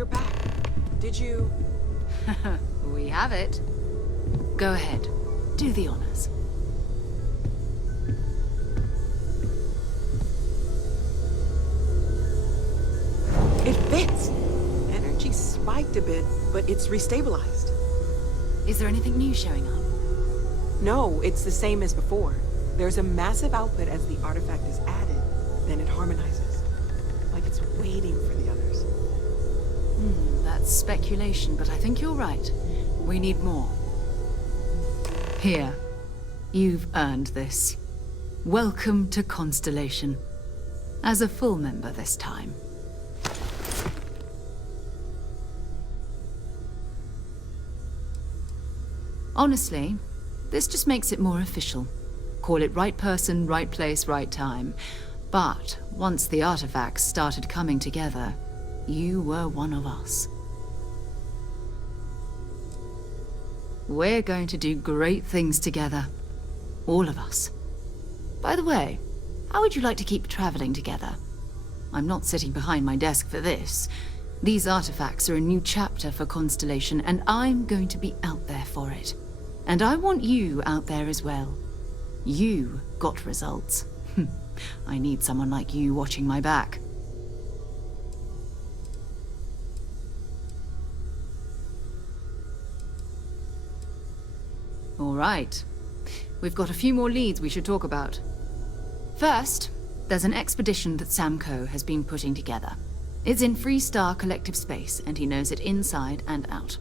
you're back. Did you... We have it. Go ahead. Do the honors. It fits! Energy spiked a bit, but it's restabilized. Is there anything new showing up? No, it's the same as before. There's a massive output as the artifact is added, then it harmonizes. Like it's waiting for the others. That's speculation, but I think you're right. We need more. Here. You've earned this. Welcome to Constellation. As a full member this time. Honestly, this just makes it more official. Call it right person, right place, right time. But once the artifacts started coming together, you were one of us. We're going to do great things together. All of us. By the way, how would you like to keep traveling together? I'm not sitting behind my desk for this. These artifacts are a new chapter for Constellation, and I'm going to be out there for it. And I want you out there as well. You got results. I need someone like you watching my back. All right. We've got a few more leads we should talk about. First, there's an expedition that Samco has been putting together. It's in Freestar Collective Space, and he knows it inside and out.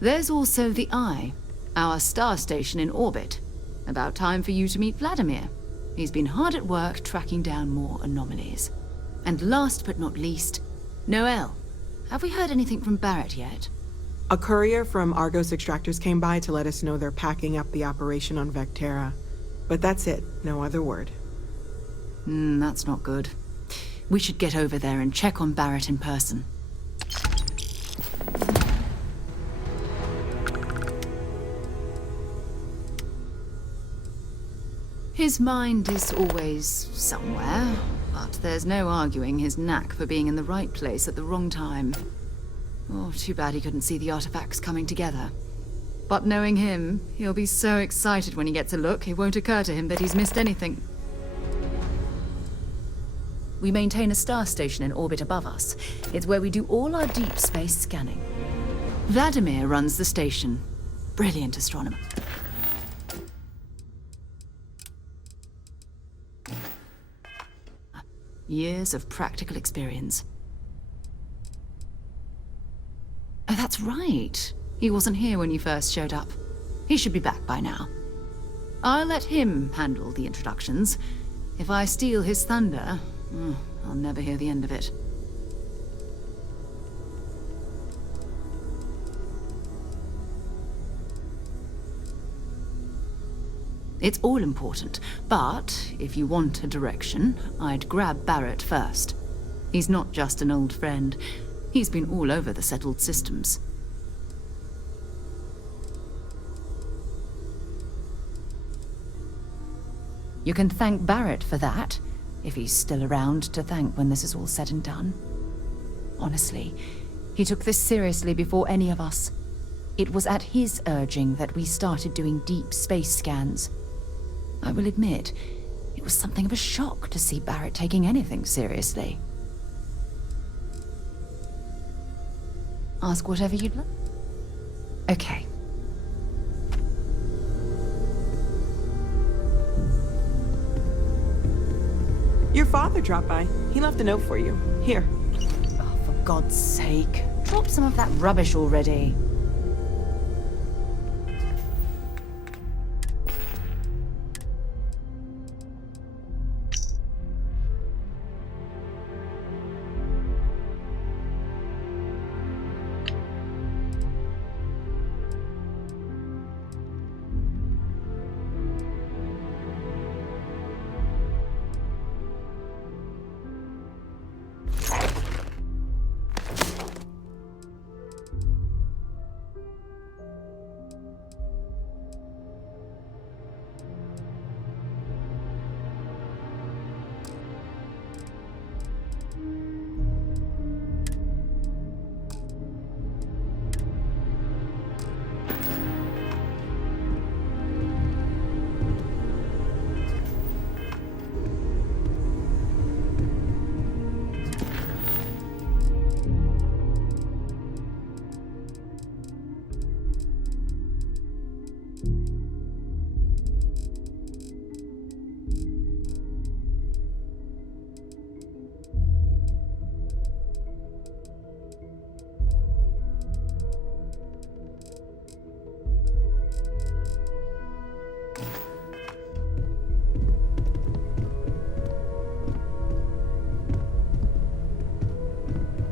There's also the Eye, our star station in orbit. About time for you to meet Vladimir. He's been hard at work tracking down more anomalies. And last but not least, Noel. Have we heard anything from Barrett yet? A courier from Argos Extractors came by to let us know they're packing up the operation on Vectera. But that's it, no other word. That's not good. We should get over there and check on Barrett in person. His mind is always somewhere, but there's no arguing his knack for being in the right place at the wrong time. Oh, too bad he couldn't see the artifacts coming together. But knowing him, he'll be so excited when he gets a look, it won't occur to him that he's missed anything. We maintain a star station in orbit above us. It's where we do all our deep space scanning. Vladimir runs the station. Brilliant astronomer. Years of practical experience. Oh, that's right. He wasn't here when you first showed up. He should be back by now. I'll let him handle the introductions. If I steal his thunder, I'll never hear the end of it. It's all important, but if you want a direction, I'd grab Barrett first. He's not just an old friend. He's been all over the settled systems. You can thank Barrett for that, if he's still around to thank when this is all said and done. Honestly, he took this seriously before any of us. It was at his urging that we started doing deep space scans. I will admit, it was something of a shock to see Barrett taking anything seriously. Ask whatever you'd like. Okay. Your father dropped by. He left a note for you. Here. Oh, for God's sake. Drop some of that rubbish already.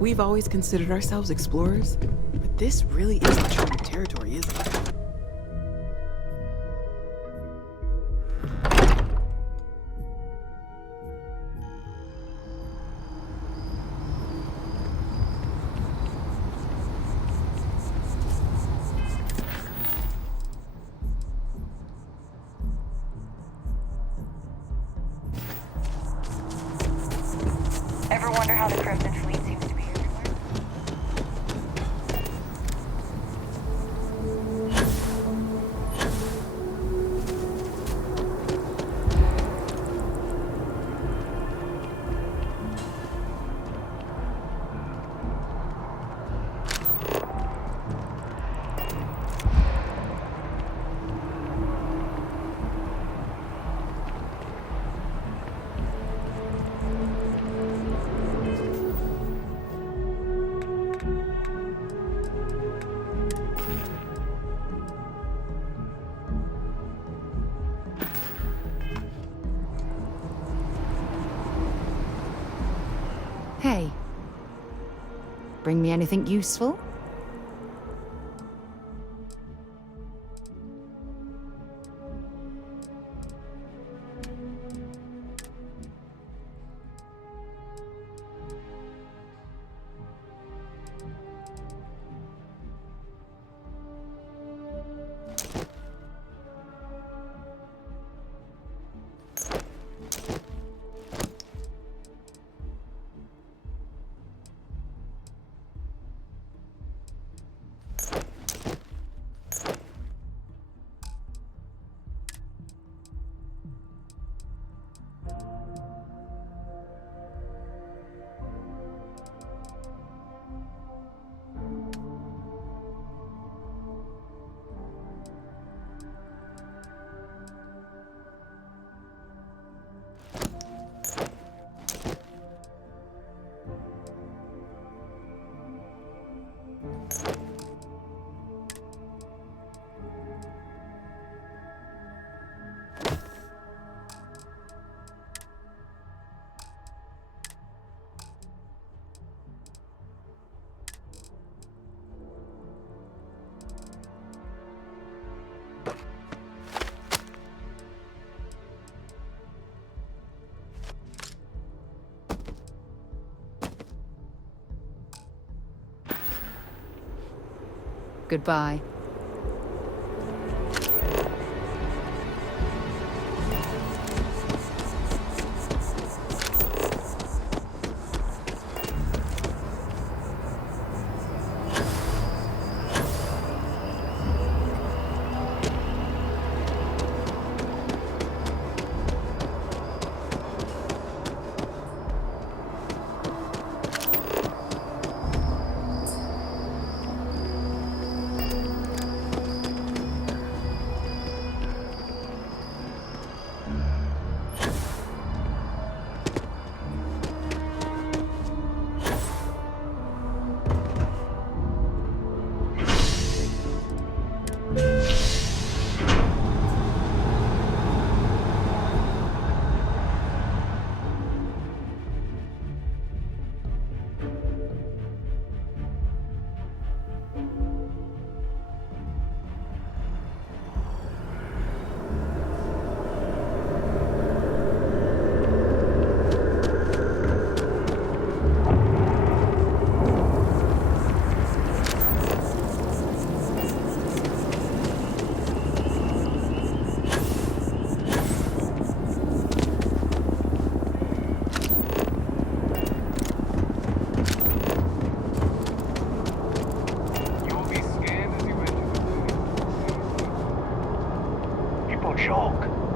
We've always considered ourselves explorers, but this really is uncharted territory, isn't it? Ever wonder how the Crimson Fleet seems to be everywhere? Hey. Bring me anything useful? Goodbye.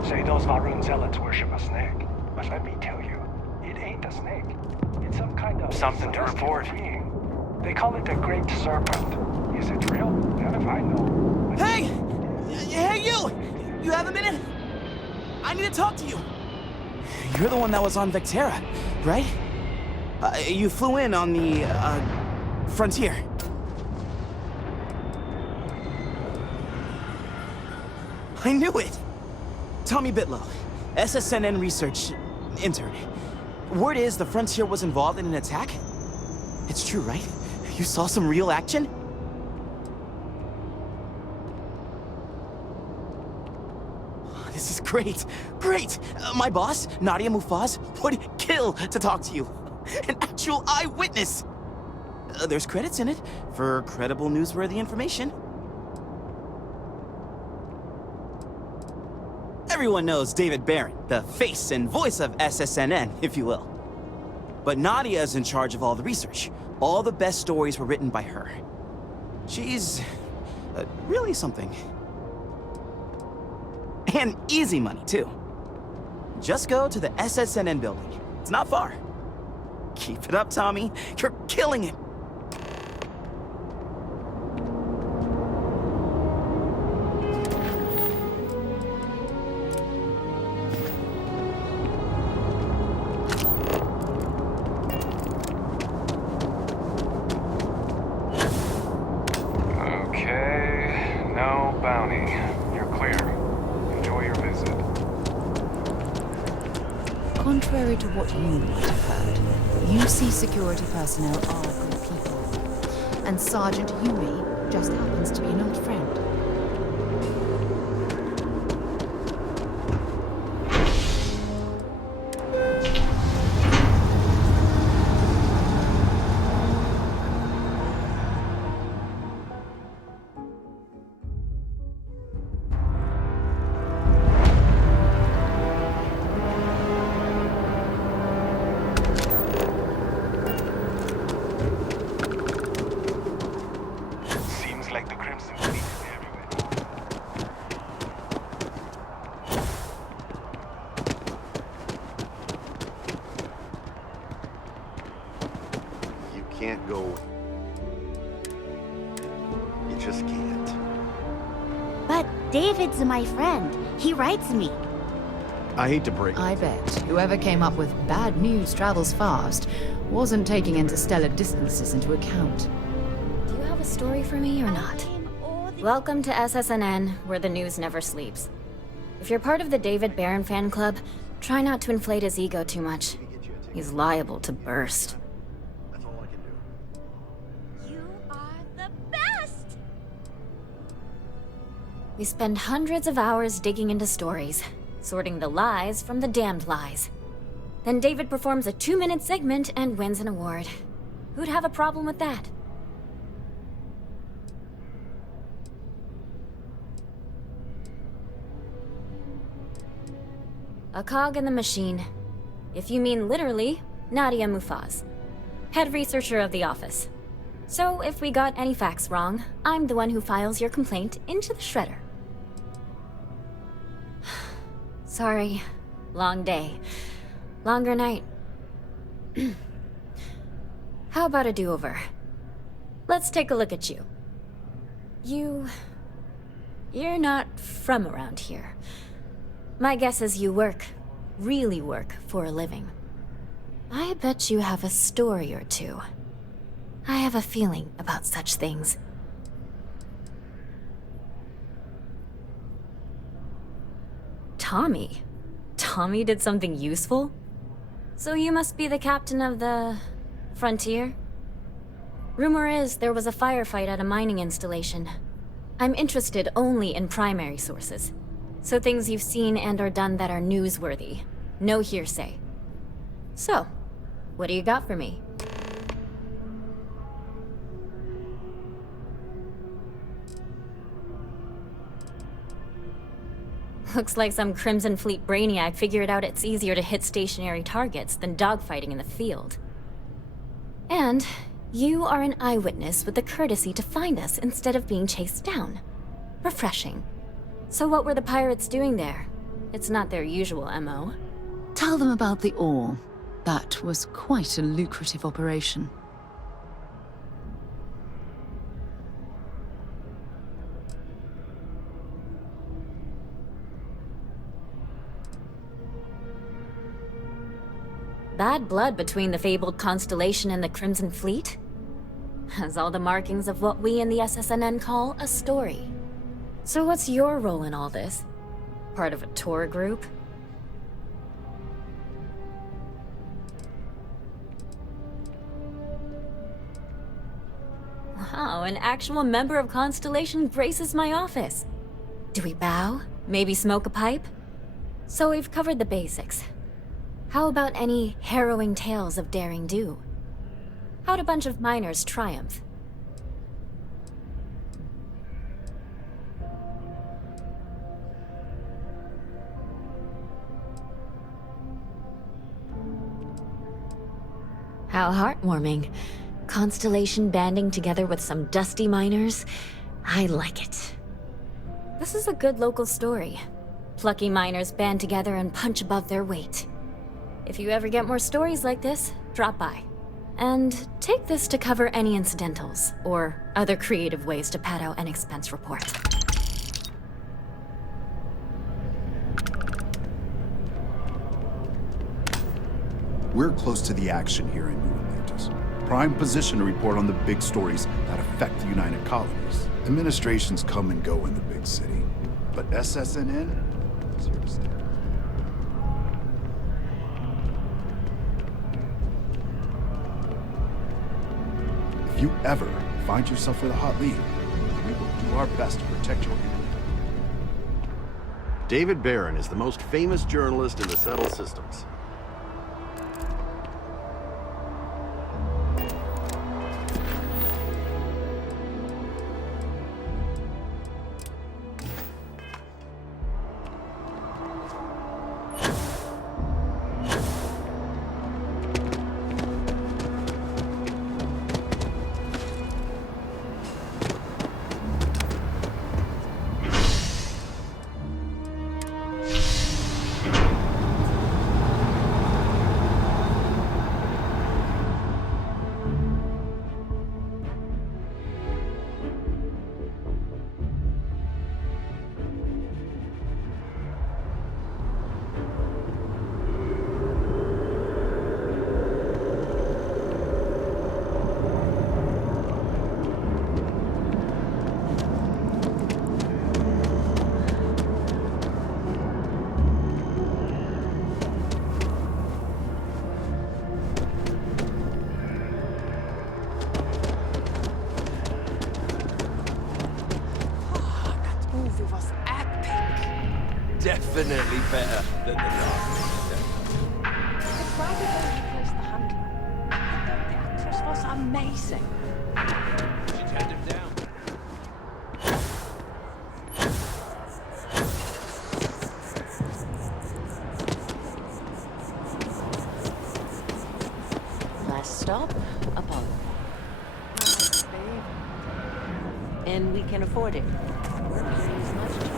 Say those Varun zealots worship a snake. But let me tell you, it ain't a snake. It's some kind of something to report. Being. They call it the Great Serpent. Is it real? Not if I know. Hey! Hey, you! You have a minute? I need to talk to you. You're the one that was on Vectera, right? You flew in on the, frontier. I knew it! Tommy Bitlow, SSNN research intern. Word is the Frontier was involved in an attack? It's true, right? You saw some real action? This is great. Great! My boss, Nadia Mufaz, would kill to talk to you. An actual eyewitness! There's credits in it for credible, newsworthy information. Everyone knows David Barrett, the face and voice of SSNN, if you will. But Nadia is in charge of all the research. All the best stories were written by her. She's really something. And easy money, too. Just go to the SSNN building. It's not far. Keep it up, Tommy. You're killing it. Okay, no bounty. You're clear. Enjoy your visit. Contrary to what you might have heard, UC security personnel are good people. And Sergeant Yumi just happens to be an old friend. Seems like the Crimson Fleet is everywhere. You can't go. You just can't. But David's my friend. He writes me. I hate to break I it. bet whoever came up with bad news travels fast wasn't taking interstellar distances into account. Do you have a story for me or not? Welcome to SSNN, where the news never sleeps. If you're part of the David Barron fan club, try not to inflate his ego too much. He's liable to burst. That's all I can do. You are the best! We spend hundreds of hours digging into stories, sorting the lies from the damned lies. Then David performs a 2-minute segment and wins an award. Who'd have a problem with that? A cog in the machine. If you mean literally, Nadia Mufaz, head researcher of the office. So if we got any facts wrong, I'm the one who files your complaint into the shredder. Sorry. Long day. Longer night. How about a do-over? Let's take a look at you. You're not from around here. My guess is you work, really work, for a living. I bet you have a story or two. I have a feeling about such things. Tommy? Tommy did something useful? So you must be the captain of the... Frontier? Rumor is there was a firefight at a mining installation. I'm interested only in primary sources. So things you've seen and or done that are newsworthy. No hearsay. So, what do you got for me? Looks like some Crimson Fleet brainiac figured out it's easier to hit stationary targets than dogfighting in the field. And you are an eyewitness with the courtesy to find us instead of being chased down. Refreshing. So what were the pirates doing there? It's not their usual MO. Tell them about the ore. That was quite a lucrative operation. Bad blood between the fabled Constellation and the Crimson Fleet? Has all the markings of what we in the SSNN call a story. So what's your role in all this? Part of a tour group? Wow, an actual member of Constellation graces my office. Do we bow? Maybe smoke a pipe? So we've covered the basics. How about any harrowing tales of daring do? How'd a bunch of miners triumph? How heartwarming. Constellation banding together with some dusty miners. I like it. This is a good local story. Plucky miners band together and punch above their weight. If you ever get more stories like this, drop by. And take this to cover any incidentals, or other creative ways to pad out an expense report. We're close to the action here in New Atlantis. Prime position to report on the big stories that affect the United Colonies. Administrations come and go in the big city, but SSNN is here to stay. If you ever find yourself with a hot lead, we will do our best to protect your internet. David Barrett is the most famous journalist in the settled systems. Definitely better than the last. It's why we don't replace the handler. I thought the actress was amazing. She turned him down. Last stop, Apollo. Nice, babe. And we can afford it. We're paying as much as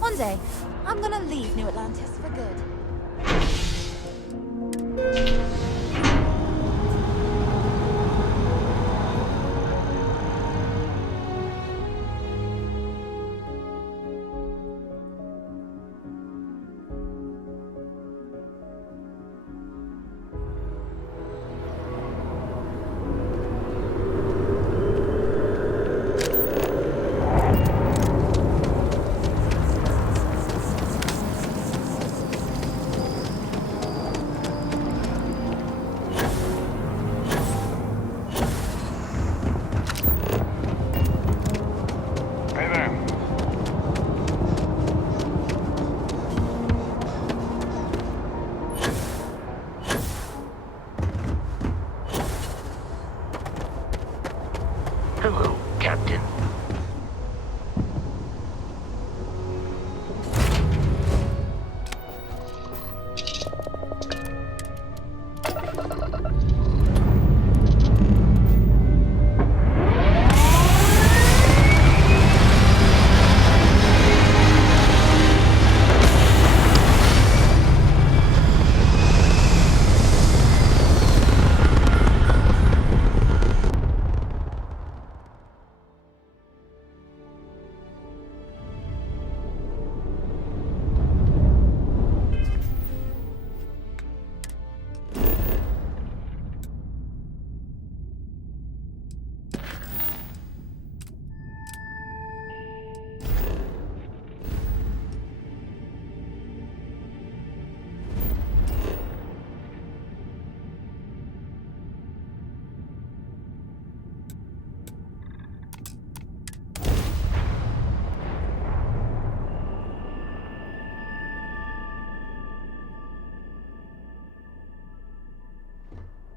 One day, I'm gonna leave New Atlantis for good.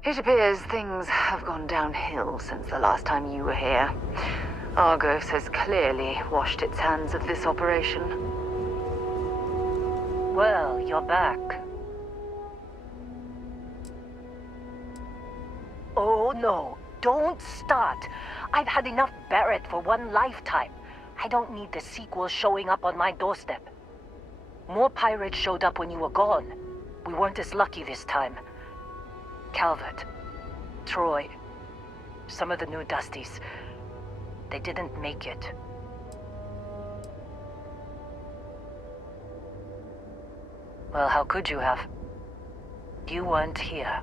It appears things have gone downhill since the last time you were here. Argos has clearly washed its hands of this operation. Well, you're back. Oh no, don't start. I've had enough Barrett for one lifetime. I don't need the sequel showing up on my doorstep. More pirates showed up when you were gone. We weren't as lucky this time. Calvert, Troy, some of the new Dusties, they didn't make it. Well, how could you have? You weren't here.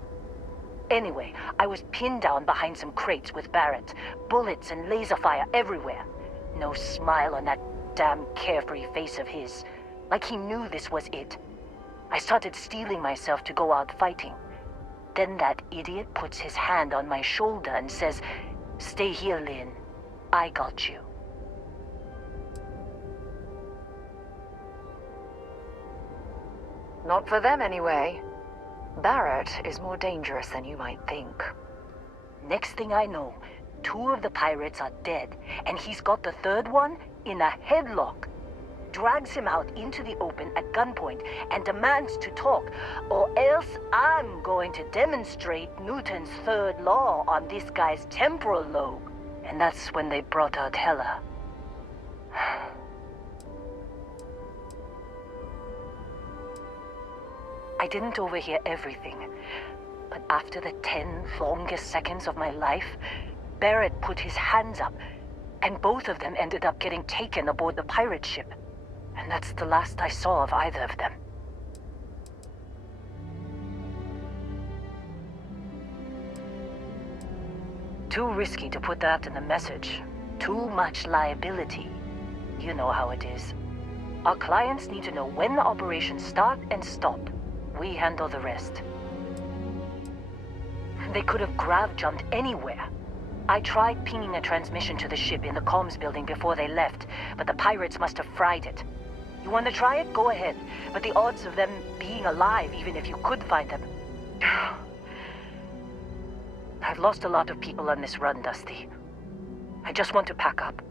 Anyway, I was pinned down behind some crates with Barrett. Bullets and laser fire everywhere. No smile on that damn carefree face of his. Like he knew this was it. I started steeling myself to go out fighting. Then that idiot puts his hand on my shoulder and says, "Stay here, Lynn. I got you." Not for them, anyway. Barrett is more dangerous than you might think. Next thing I know, 2 of the pirates are dead, and he's got the 3rd one in a headlock. Drags him out into the open at gunpoint and demands to talk, or else I'm going to demonstrate Newton's 3rd law on this guy's temporal lobe. And that's when they brought out Hela. I didn't overhear everything, but after the 10 longest seconds of my life, Barrett put his hands up, and both of them ended up getting taken aboard the pirate ship. And that's the last I saw of either of them. Too risky to put that in the message. Too much liability. You know how it is. Our clients need to know when the operations start and stop. We handle the rest. They could have grav-jumped anywhere. I tried pinging a transmission to the ship in the comms building before they left, but the pirates must have fried it. You want to try it? Go ahead. But the odds of them being alive, even if you could find them... I've lost a lot of people on this run, Dusty. I just want to pack up.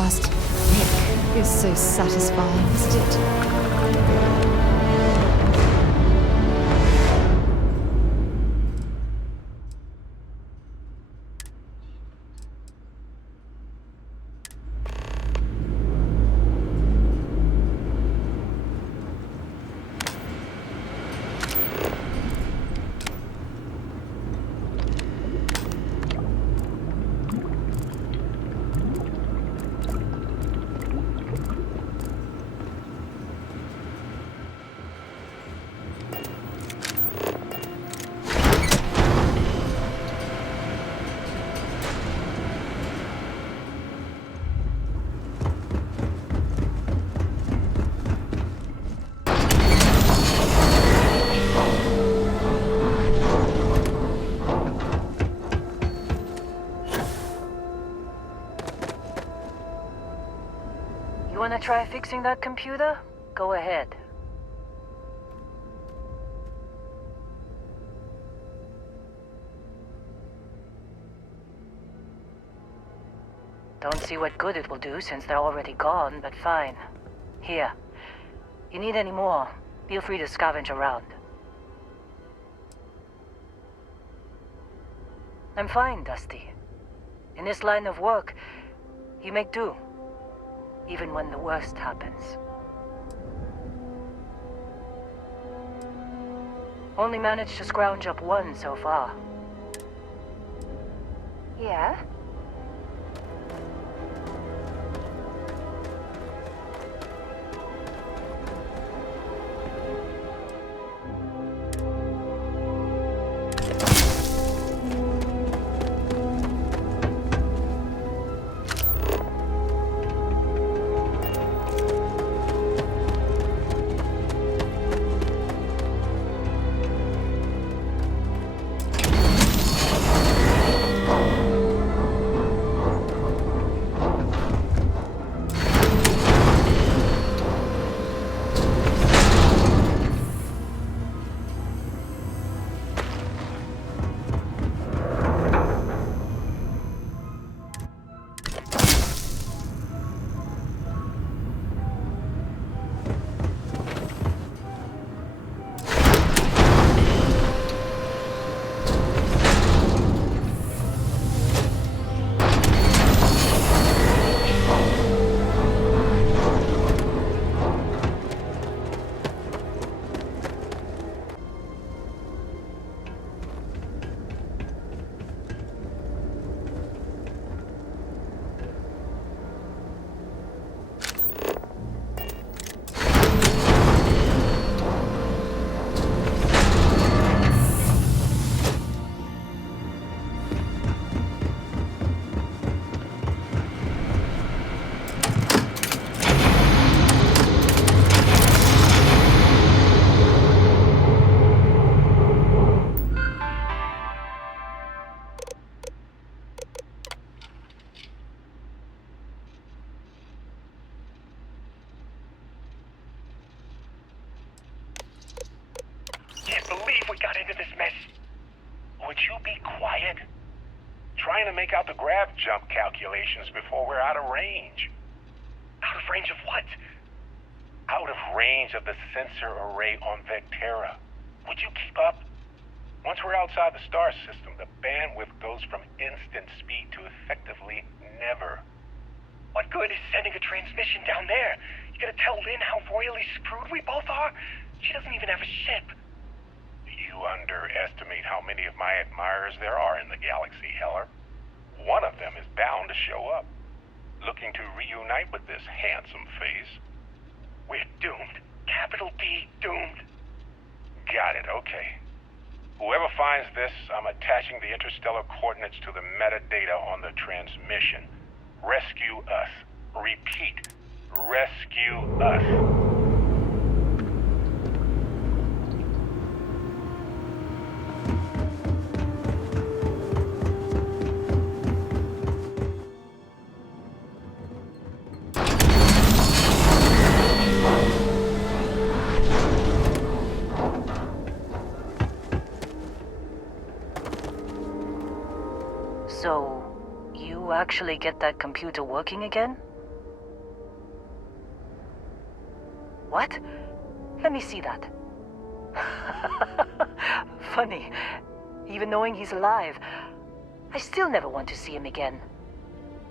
last kick is so satisfying, isn't it? Wanna try fixing that computer? Go ahead. Don't see what good it will do since they're already gone, but fine. Here. You need any more, feel free to scavenge around. I'm fine, Dusty. In this line of work, you make do. Even when the worst happens. Only managed to scrounge up one so far. Yeah? Make out the grav jump calculations before we're out of range. Out of range of what? Out of range of the sensor array on Vectera. Would you keep up? Once we're outside the star system, the bandwidth goes from instant speed to effectively never. What good is sending a transmission down there? You gonna tell Lynn how royally screwed we both are? She doesn't even have a ship. You underestimate how many of my admirers there are in the galaxy, Heller. One of them is bound to show up, looking to reunite with this handsome face. We're doomed. Capital D, doomed. Got it, okay. Whoever finds this, I'm attaching the interstellar coordinates to the metadata on the transmission. Rescue us. Repeat, rescue us. So, you actually get that computer working again? What? Let me see that. Funny. Even knowing he's alive, I still never want to see him again.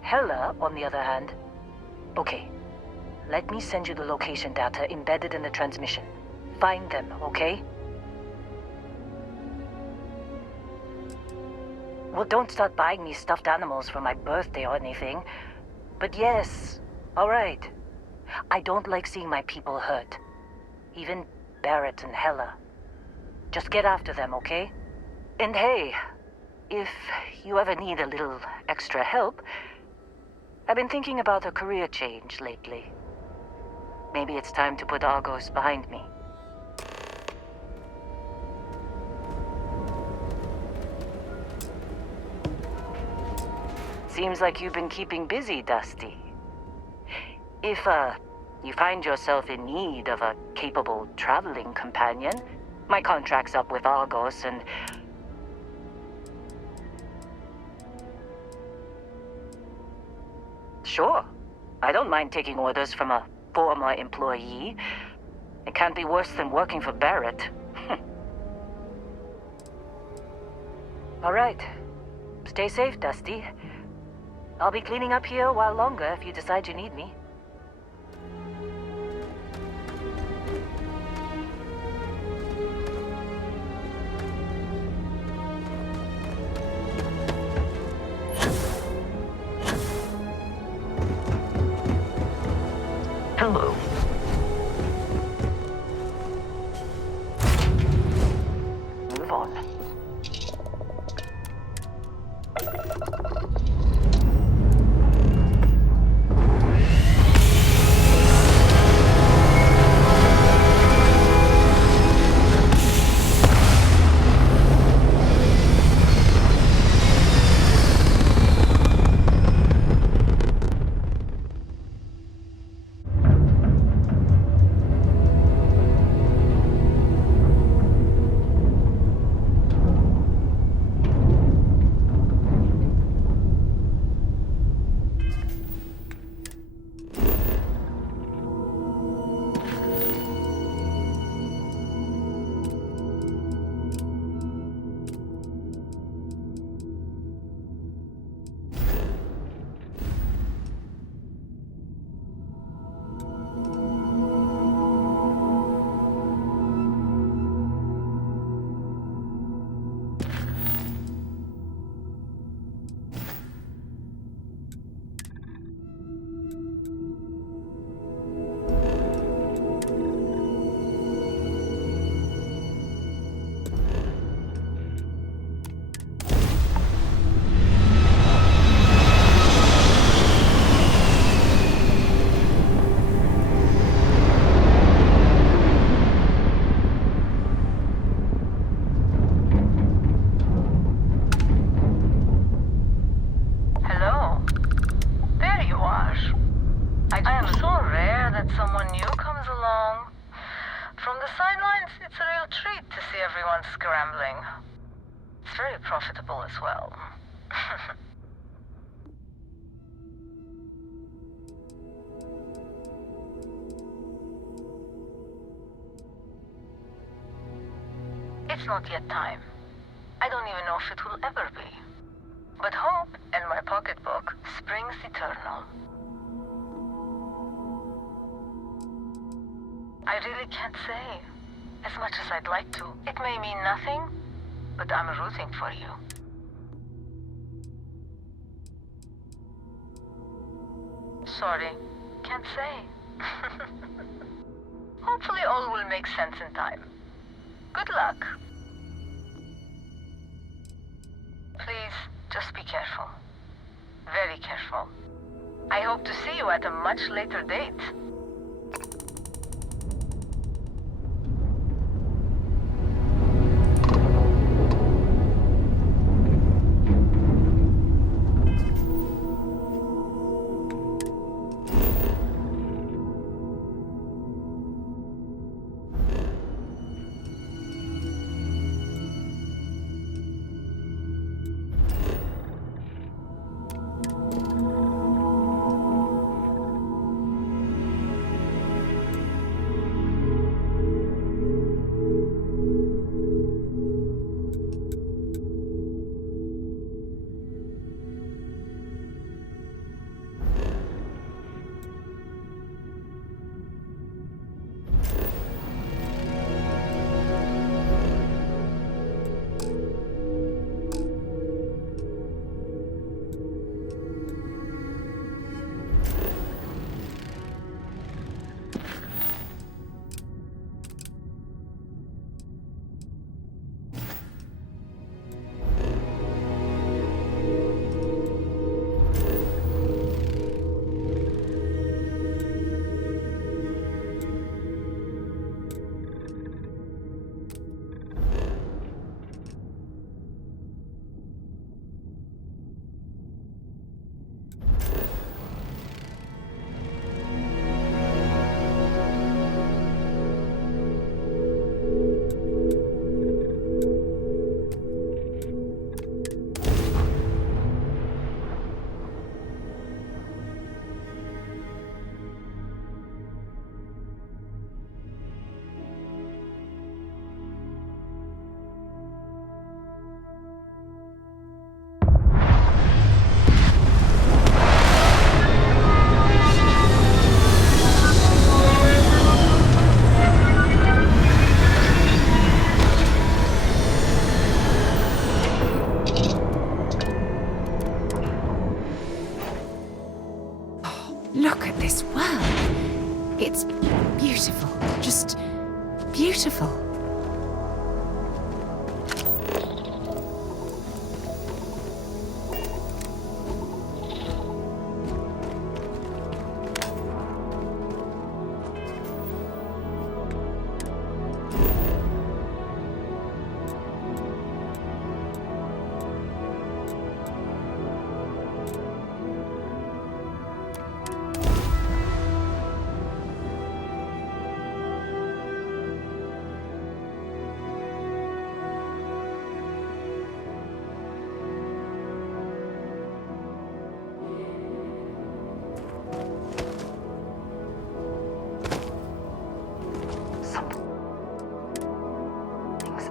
Hella, on the other hand. Okay. Let me send you the location data embedded in the transmission. Find them, okay? Well, don't start buying me stuffed animals for my birthday or anything. But yes, alright. I don't like seeing my people hurt. Even Barrett and Hella. Just get after them, okay? And hey, if you ever need a little extra help, I've been thinking about a career change lately. Maybe it's time to put Argos behind me. Seems like you've been keeping busy, Dusty. If, you find yourself in need of a capable traveling companion, my contract's up with Argos and... Sure. I don't mind taking orders from a former employee. It can't be worse than working for Barrett. All right. Stay safe, Dusty. I'll be cleaning up here a while longer if you decide you need me. Hello. Move on. Profitable as well. It's not yet time. I don't even know if it will ever be. But hope and my pocketbook springs eternal. I really can't say. As much as I'd like to. It may mean nothing, but I'm rooting for you. Sorry, can't say. Hopefully all will make sense in time. Good luck. Please, just be careful. Very careful. I hope to see you at a much later date. Beautiful. Just beautiful.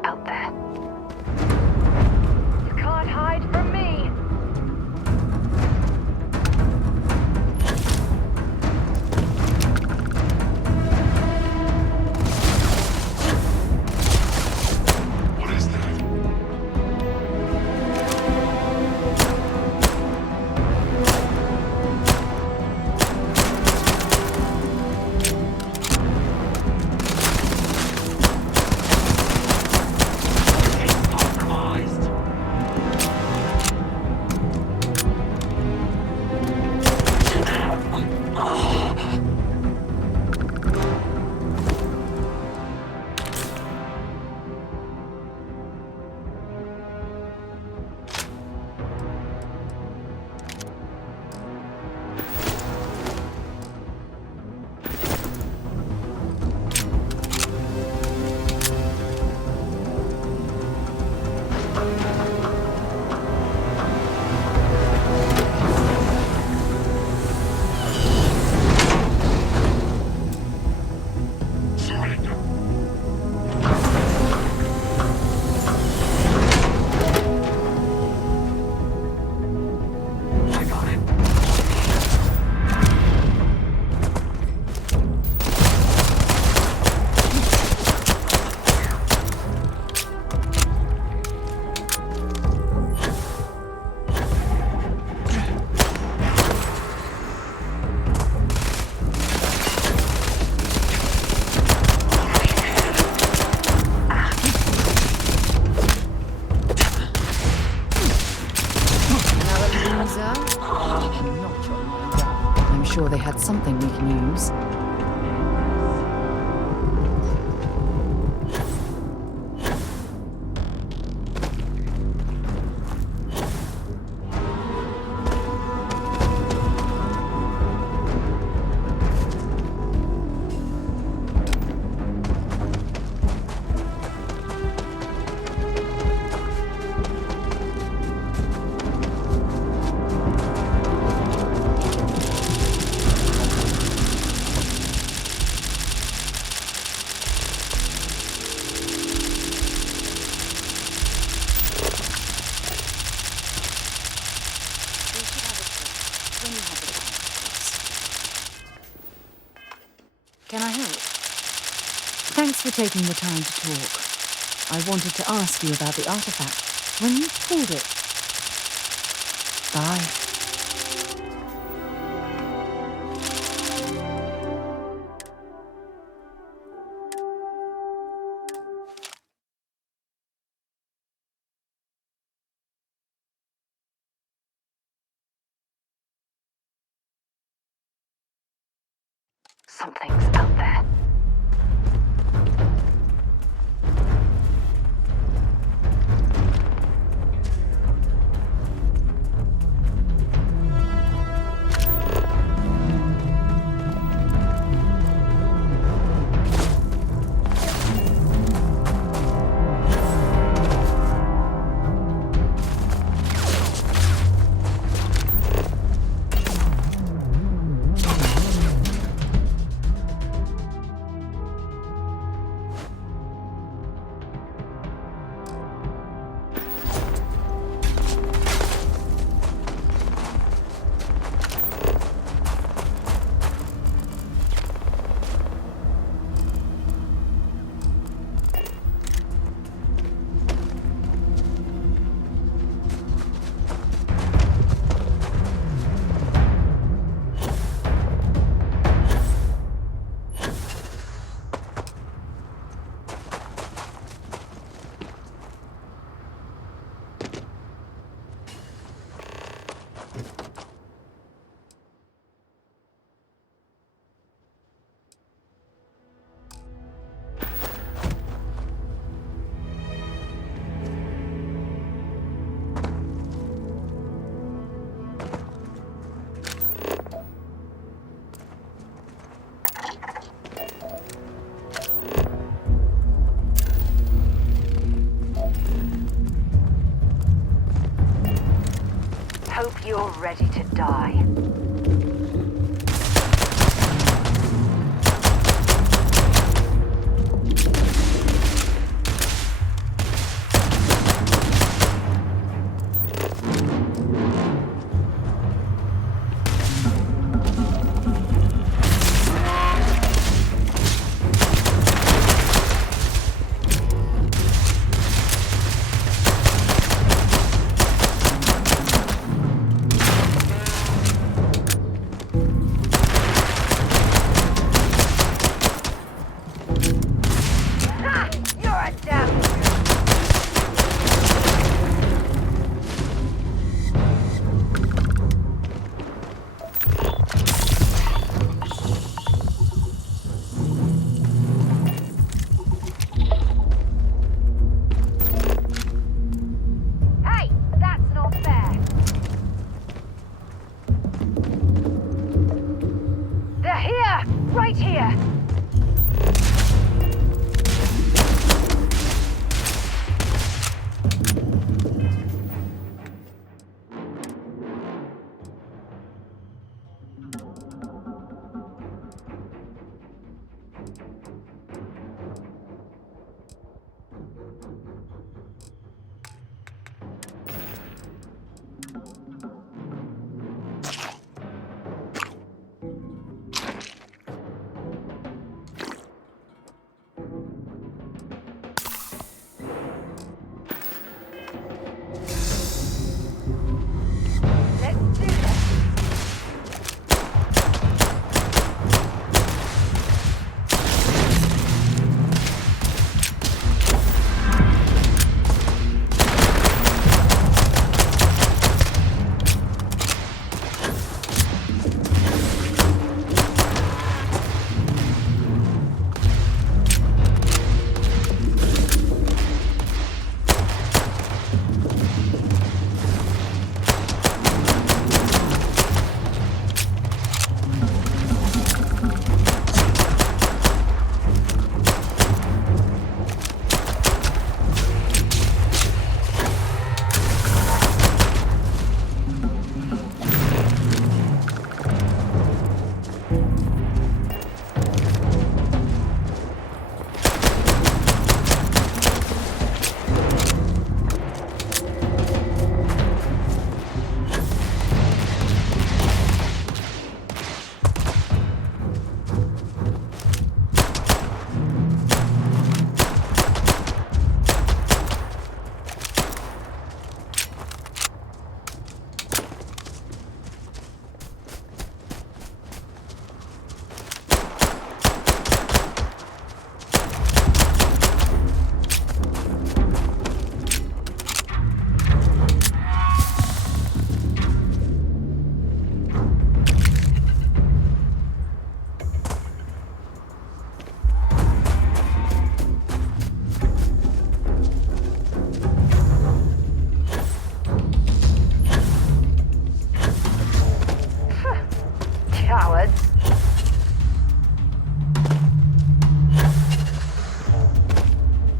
Out there. You can't hide from me! What is that? I'm sure they had something we can use. Can I help? Thanks for taking the time to talk. I wanted to ask you about the artifact. When you pulled it... Bye. Something's out there. You're ready to die.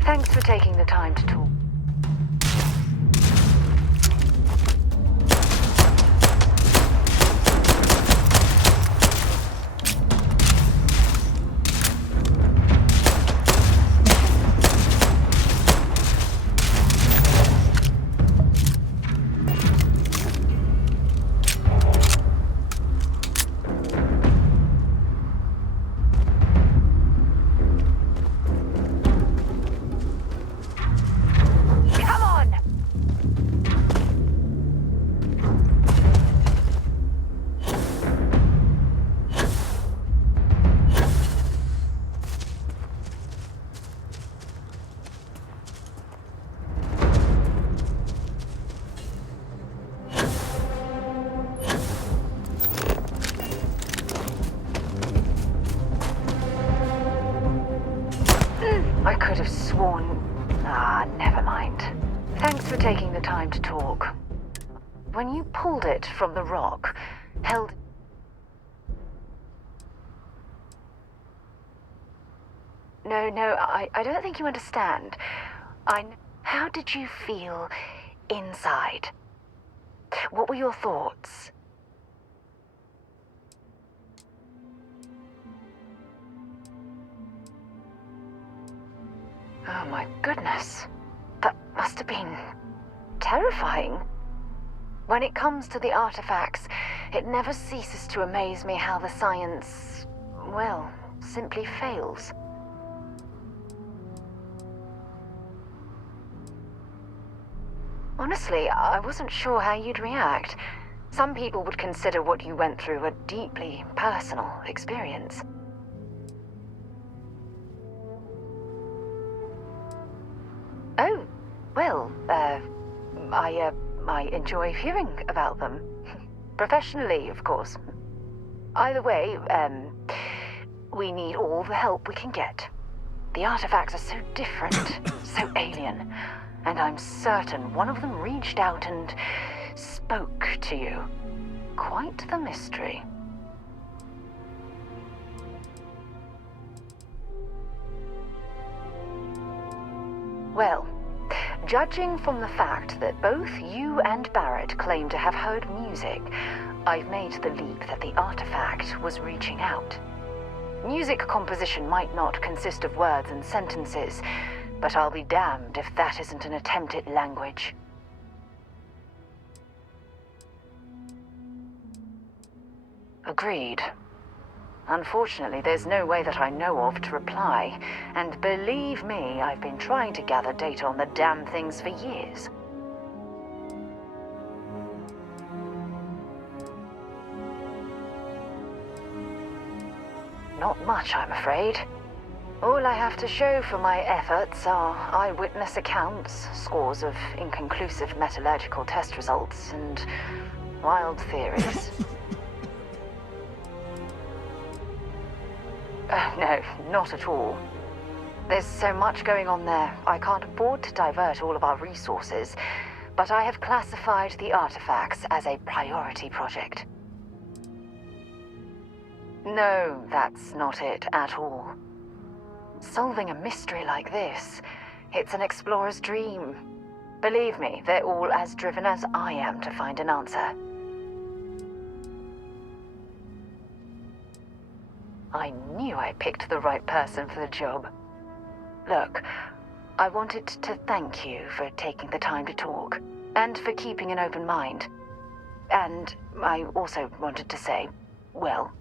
Thanks for taking the time to talk. I could have sworn... never mind. Thanks for taking the time to talk. When you pulled it from the rock, held... No, I don't think you understand. How did you feel inside? what were your thoughts? Oh my goodness. That must have been terrifying. When it comes to the artifacts, it never ceases to amaze me how the science, well, simply fails. Honestly, I wasn't sure how you'd react. Some people would consider what you went through a deeply personal experience. Oh, well, I enjoy hearing about them. Professionally, of course. Either way, we need all the help we can get. The artifacts are so different, so alien, and I'm certain one of them reached out and spoke to you. Quite the mystery. Well, judging from the fact that both you and Barrett claim to have heard music, I've made the leap that the artifact was reaching out. Music composition might not consist of words and sentences, but I'll be damned if that isn't an attempt at language. Agreed. Unfortunately, there's no way that I know of to reply, and believe me, I've been trying to gather data on the damn things for years. Not much, I'm afraid. All I have to show for my efforts are eyewitness accounts, scores of inconclusive metallurgical test results, and wild theories. No, not at all. There's so much going on there, I can't afford to divert all of our resources, but I have classified the artifacts as a priority project. No, that's not it at all. Solving a mystery like this, it's an explorer's dream. Believe me, they're all as driven as I am to find an answer. I knew I picked the right person for the job. Look, I wanted to thank you for taking the time to talk, and for keeping an open mind. And I also wanted to say, well,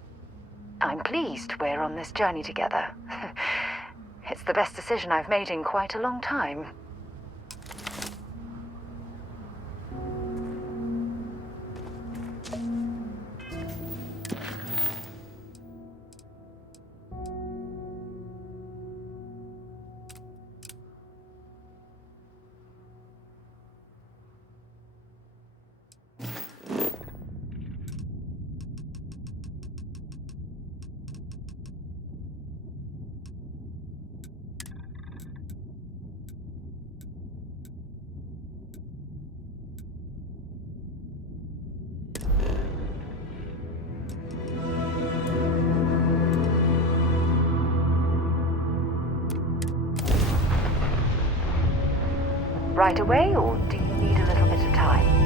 I'm pleased we're on this journey together. It's the best decision I've made in quite a long time. Right away, or do you need a little bit of time?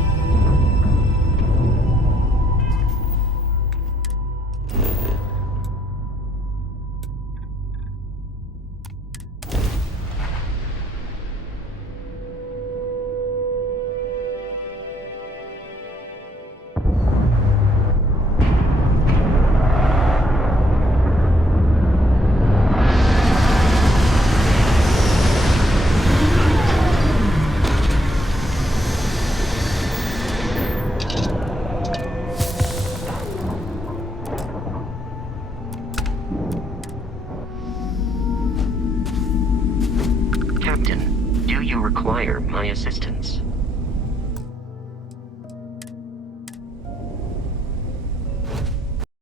Captain, do you require my assistance?